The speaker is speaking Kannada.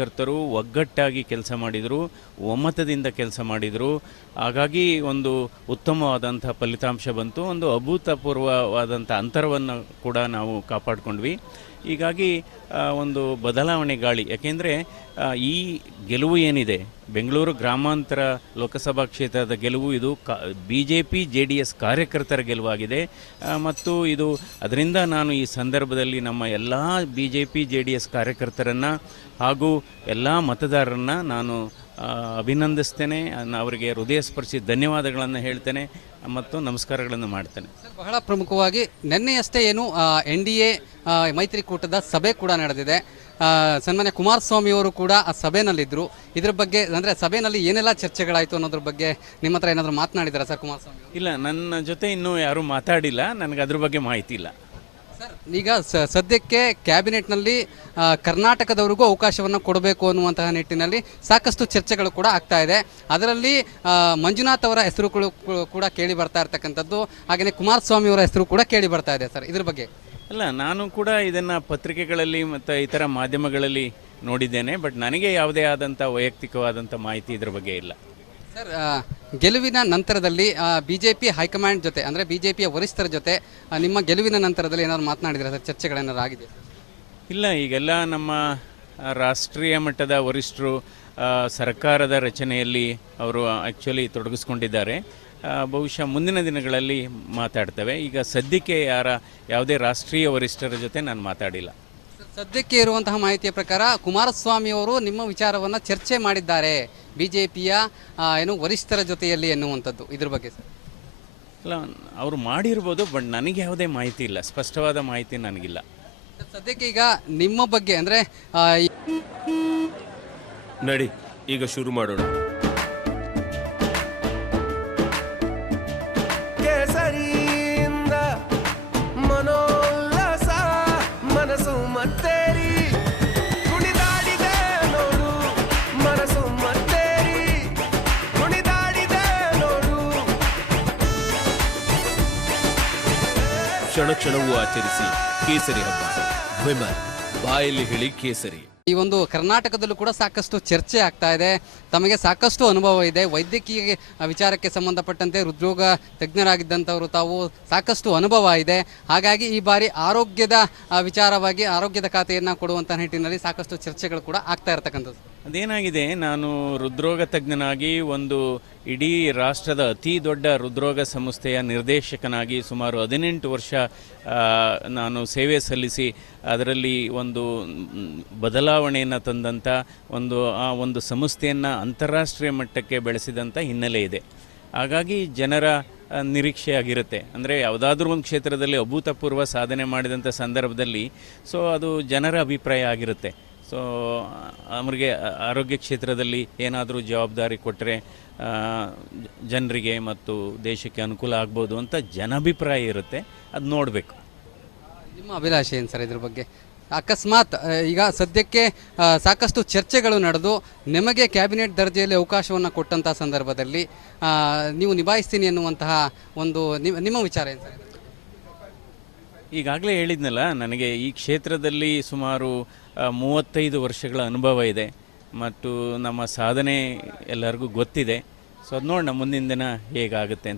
ಕರ್ತರು ಒಗ್ಗಟ್ಟಾಗಿ ಕೆಲಸ ಮಾಡಿದರು, ಒಮ್ಮತದಿಂದ ಕೆಲಸ ಮಾಡಿದರು. ಹಾಗಾಗಿ ಒಂದು ಉತ್ತಮವಾದಂಥ ಫಲಿತಾಂಶ ಬಂತು. ಒಂದು ಅಭೂತಪೂರ್ವವಾದಂಥ ಅಂತರವನ್ನು ಕೂಡ ನಾವು ಕಾಪಾಡಿಕೊಂಡ್ವಿ. ಹೀಗಾಗಿ ಒಂದು ಬದಲಾವಣೆ ಗಾಳಿ, ಯಾಕೆಂದರೆ ಈ ಗೆಲುವು ಏನಿದೆ, ಬೆಂಗಳೂರು ಗ್ರಾಮಾಂತರ ಲೋಕಸಭಾ ಕ್ಷೇತ್ರದ ಗೆಲುವು ಇದು BJP JDS ಕಾರ್ಯಕರ್ತರ ಗೆಲುವಾಗಿದೆ. ಮತ್ತು ಇದು ಅದರಿಂದ ನಾನು ಈ ಸಂದರ್ಭದಲ್ಲಿ ನಮ್ಮ ಎಲ್ಲ BJP JDS ಕಾರ್ಯಕರ್ತರನ್ನು ಹಾಗೂ ಎಲ್ಲ ಮತದಾರರನ್ನು ನಾನು ಅಭಿನಂದಿಸ್ತೇನೆ. ಅವರಿಗೆ ಹೃದಯ ಸ್ಪರ್ಶಿ ಧನ್ಯವಾದಗಳನ್ನು ಹೇಳ್ತೇನೆ ಮತ್ತು ನಮಸ್ಕಾರಗಳನ್ನು ಮಾಡ್ತೇನೆ. ಬಹಳ ಪ್ರಮುಖವಾಗಿ ನಿನ್ನೆಯಷ್ಟೇ ಏನು NDA ಮೈತ್ರಿಕೂಟದ ಸಭೆ ಕೂಡ ನಡೆದಿದೆ. ಸನ್ಮಾನ್ಯ ಕುಮಾರಸ್ವಾಮಿ ಅವರು ಕೂಡ ಆ ಸಭೆಯಲ್ಲಿದ್ದರು. ಇದ್ರ ಬಗ್ಗೆ ಅಂದರೆ ಸಭೆಯಲ್ಲಿ ಏನೆಲ್ಲ ಚರ್ಚೆಗಳಾಯಿತು ಅನ್ನೋದ್ರ ಬಗ್ಗೆ ನಿಮ್ಮ ಹತ್ರ ಏನಾದರೂ ಮಾತನಾಡಿದಾರಾ ಸರ್ ಕುಮಾರಸ್ವಾಮಿ? ಇಲ್ಲ, ನನ್ನ ಜೊತೆ ಇನ್ನೂ ಯಾರೂ ಮಾತಾಡಿಲ್ಲ, ನನಗೆ ಅದ್ರ ಬಗ್ಗೆ ಮಾಹಿತಿ ಇಲ್ಲ. ಸರ್, ಈಗ ಸದ್ಯಕ್ಕೆ ಕ್ಯಾಬಿನೆಟ್ನಲ್ಲಿ ಕರ್ನಾಟಕದವರಿಗೂ ಅವಕಾಶವನ್ನು ಕೊಡಬೇಕು ಅನ್ನುವಂತಹ ನಿಟ್ಟಿನಲ್ಲಿ ಸಾಕಷ್ಟು ಚರ್ಚೆಗಳು ಕೂಡ ಆಗ್ತಾ ಇದೆ. ಅದರಲ್ಲಿ ಮಂಜುನಾಥ್ ಅವರ ಹೆಸರುಗಳು ಕೂಡ ಕೇಳಿ ಬರ್ತಾ ಇರ್ತಕ್ಕಂಥದ್ದು, ಹಾಗೆಯೇ ಕುಮಾರಸ್ವಾಮಿ ಅವರ ಹೆಸರು ಕೂಡ ಕೇಳಿ ಬರ್ತಾ ಇದೆ. ಸರ್, ಇದ್ರ ಬಗ್ಗೆ ಅಲ್ಲ, ನಾನು ಕೂಡ ಇದನ್ನು ಪತ್ರಿಕೆಗಳಲ್ಲಿ ಮತ್ತು ಇತರ ಮಾಧ್ಯಮಗಳಲ್ಲಿ ನೋಡಿದ್ದೇನೆ. ಬಟ್ ನನಗೆ ಯಾವುದೇ ಆದಂಥ ವೈಯಕ್ತಿಕವಾದಂಥ ಮಾಹಿತಿ ಇದ್ರ ಬಗ್ಗೆ ಇಲ್ಲ. ಸರ್, ಗೆಲುವಿನ ನಂತರದಲ್ಲಿ BJP ಹೈಕಮಾಂಡ್ ಜೊತೆ ಅಂದರೆ BJPಯ ವರಿಷ್ಠರ ಜೊತೆ ನಿಮ್ಮ ಗೆಲುವಿನ ನಂತರದಲ್ಲಿ ಏನಾದ್ರು ಮಾತನಾಡಿದ್ರೆ ಸರ್, ಚರ್ಚೆಗಳೇನಾದ್ರು ಆಗಿದೆ? ಇಲ್ಲ, ಈಗೆಲ್ಲ ನಮ್ಮ ರಾಷ್ಟ್ರೀಯ ಮಟ್ಟದ ವರಿಷ್ಠರು ಸರ್ಕಾರದ ರಚನೆಯಲ್ಲಿ ಅವರು ಆ್ಯಕ್ಚುಲಿ ತೊಡಗಿಸ್ಕೊಂಡಿದ್ದಾರೆ. ಬಹುಶಃ ಮುಂದಿನ ದಿನಗಳಲ್ಲಿ ಮಾತಾಡ್ತೇವೆ. ಈಗ ಸದ್ಯಕ್ಕೆ ಯಾವುದೇ ರಾಷ್ಟ್ರೀಯ ವರಿಷ್ಠರ ಜೊತೆ ನಾನು ಮಾತಾಡಿಲ್ಲ. ಸದ್ಯಕ್ಕೆ ಇರುವಂತಹ ಮಾಹಿತಿಯ ಪ್ರಕಾರ ಕುಮಾರಸ್ವಾಮಿ ಅವರು ನಿಮ್ಮ ವಿಚಾರವನ್ನು ಚರ್ಚೆ ಮಾಡಿದ್ದಾರೆ BJPಯ ಏನು ವರಿಷ್ಠರ ಜೊತೆಯಲ್ಲಿ ಎನ್ನುವಂಥದ್ದು, ಇದ್ರ ಬಗ್ಗೆ ಸರ್? ಅಲ್ಲ, ಅವರು ಮಾಡಿರ್ಬೋದು, ಬಟ್ ನನಗೆ ಯಾವುದೇ ಮಾಹಿತಿ ಇಲ್ಲ, ಸ್ಪಷ್ಟವಾದ ಮಾಹಿತಿ ನನಗಿಲ್ಲ. ಸದ್ಯಕ್ಕೆ ಈಗ ನಿಮ್ಮ ಬಗ್ಗೆ ಅಂದರೆ ನಡಿ ಈಗ ಶುರು ಮಾಡೋಣ. ಕೇಸರಿಯಿಂದ ಮನೋಲ್ಲಾಸ ಮನಸ್ಸು ಮತ್ತೇರಿ ಕುಣಿದಾಡಿದೆ ನೋಡು, ಮನಸ್ಸು ಮತ್ತೇರಿ ಕುಣಿದಾಡಿದೆ ನೋಡು. ಕ್ಷಣ ಕ್ಷಣವೂ ಆಚರಿಸಿ ಕೇಸರಿ ಹಬ್ಬ. ವಿಮಲ್ ಬಾಯಲ್ಲಿ ಹೇಳಿ ಕೇಸರಿ. ಈ ಒಂದು ಕರ್ನಾಟಕದಲ್ಲೂ ಕೂಡ ಸಾಕಷ್ಟು ಚರ್ಚೆ ಆಗ್ತಾ ಇದೆ. ತಮಗೆ ಸಾಕಷ್ಟು ಅನುಭವ ಇದೆ ವೈದ್ಯಕೀಯ ವಿಚಾರಕ್ಕೆ ಸಂಬಂಧಪಟ್ಟಂತೆ, ಹೃದ್ರೋಗ ತಜ್ಞರಾಗಿದ್ದಂಥವರು ತಾವು, ಸಾಕಷ್ಟು ಅನುಭವ ಇದೆ. ಹಾಗಾಗಿ ಈ ಬಾರಿ ಆರೋಗ್ಯದ ವಿಚಾರವಾಗಿ ಆರೋಗ್ಯದ ಖಾತೆಯನ್ನು ಕೊಡುವಂಥ ನಿಟ್ಟಿನಲ್ಲಿ ಸಾಕಷ್ಟು ಚರ್ಚೆಗಳು ಕೂಡ ಆಗ್ತಾ ಇರತಕ್ಕಂಥದ್ದು. ಅದೇನಾಗಿದೆ, ನಾನು ಹೃದ್ರೋಗ ತಜ್ಞನಾಗಿ ಒಂದು ಇಡೀ ರಾಷ್ಟ್ರದ ಅತಿ ದೊಡ್ಡ ಹೃದ್ರೋಗ ಸಂಸ್ಥೆಯ ನಿರ್ದೇಶಕನಾಗಿ ಸುಮಾರು 18 ವರ್ಷ ನಾನು ಸೇವೆ ಸಲ್ಲಿಸಿ ಅದರಲ್ಲಿ ಒಂದು ಬದಲಾವಣೆಯನ್ನು ತಂದಂಥ ಒಂದು ಸಂಸ್ಥೆಯನ್ನು ಅಂತಾರಾಷ್ಟ್ರೀಯ ಮಟ್ಟಕ್ಕೆ ಬೆಳೆಸಿದಂಥ ಹಿನ್ನೆಲೆ ಇದೆ. ಹಾಗಾಗಿ ಜನರ ನಿರೀಕ್ಷೆ ಆಗಿರುತ್ತೆ. ಅಂದರೆ ಯಾವುದಾದ್ರೂ ಒಂದು ಕ್ಷೇತ್ರದಲ್ಲಿ ಅಭೂತಪೂರ್ವ ಸಾಧನೆ ಮಾಡಿದಂಥ ಸಂದರ್ಭದಲ್ಲಿ ಅದು ಜನರ ಅಭಿಪ್ರಾಯ ಆಗಿರುತ್ತೆ. ಅವರಿಗೆ ಆರೋಗ್ಯ ಕ್ಷೇತ್ರದಲ್ಲಿ ಏನಾದರೂ ಜವಾಬ್ದಾರಿ ಕೊಟ್ಟರೆ ಜನರಿಗೆ ಮತ್ತು ದೇಶಕ್ಕೆ ಅನುಕೂಲ ಆಗ್ಬೋದು ಅಂತ ಜನಾಭಿಪ್ರಾಯ ಇರುತ್ತೆ. ಅದು ನೋಡಬೇಕು. ನಿಮ್ಮ ಅಭಿಲಾಷೆ ಏನು ಸರ್ ಇದ್ರ ಬಗ್ಗೆ? ಅಕಸ್ಮಾತ್ ಈಗ ಸದ್ಯಕ್ಕೆ ಸಾಕಷ್ಟು ಚರ್ಚೆಗಳು ನಡೆದು ನಿಮಗೆ ಕ್ಯಾಬಿನೆಟ್ ದರ್ಜೆಯಲ್ಲಿ ಅವಕಾಶವನ್ನು ಕೊಟ್ಟಂತಹ ಸಂದರ್ಭದಲ್ಲಿ ನೀವು ನಿಭಾಯಿಸ್ತೀನಿ ಅನ್ನುವಂತಹ ಒಂದು ನಿಮ್ಮ ವಿಚಾರ ಏನು ಸರ್? ಈಗಾಗಲೇ ಹೇಳಿದ್ನಲ್ಲ, ನನಗೆ ಈ ಕ್ಷೇತ್ರದಲ್ಲಿ ಸುಮಾರು 35 ವರ್ಷಗಳ ಅನುಭವ ಇದೆ ಮತ್ತು ನಮ್ಮ ಸಾಧನೆ ಎಲ್ಲರಿಗೂ ಗೊತ್ತಿದೆ. ಅದು ನೋಡೋಣ ಮುಂದಿನ ದಿನ ಹೇಗಾಗುತ್ತೆ ಅಂತ.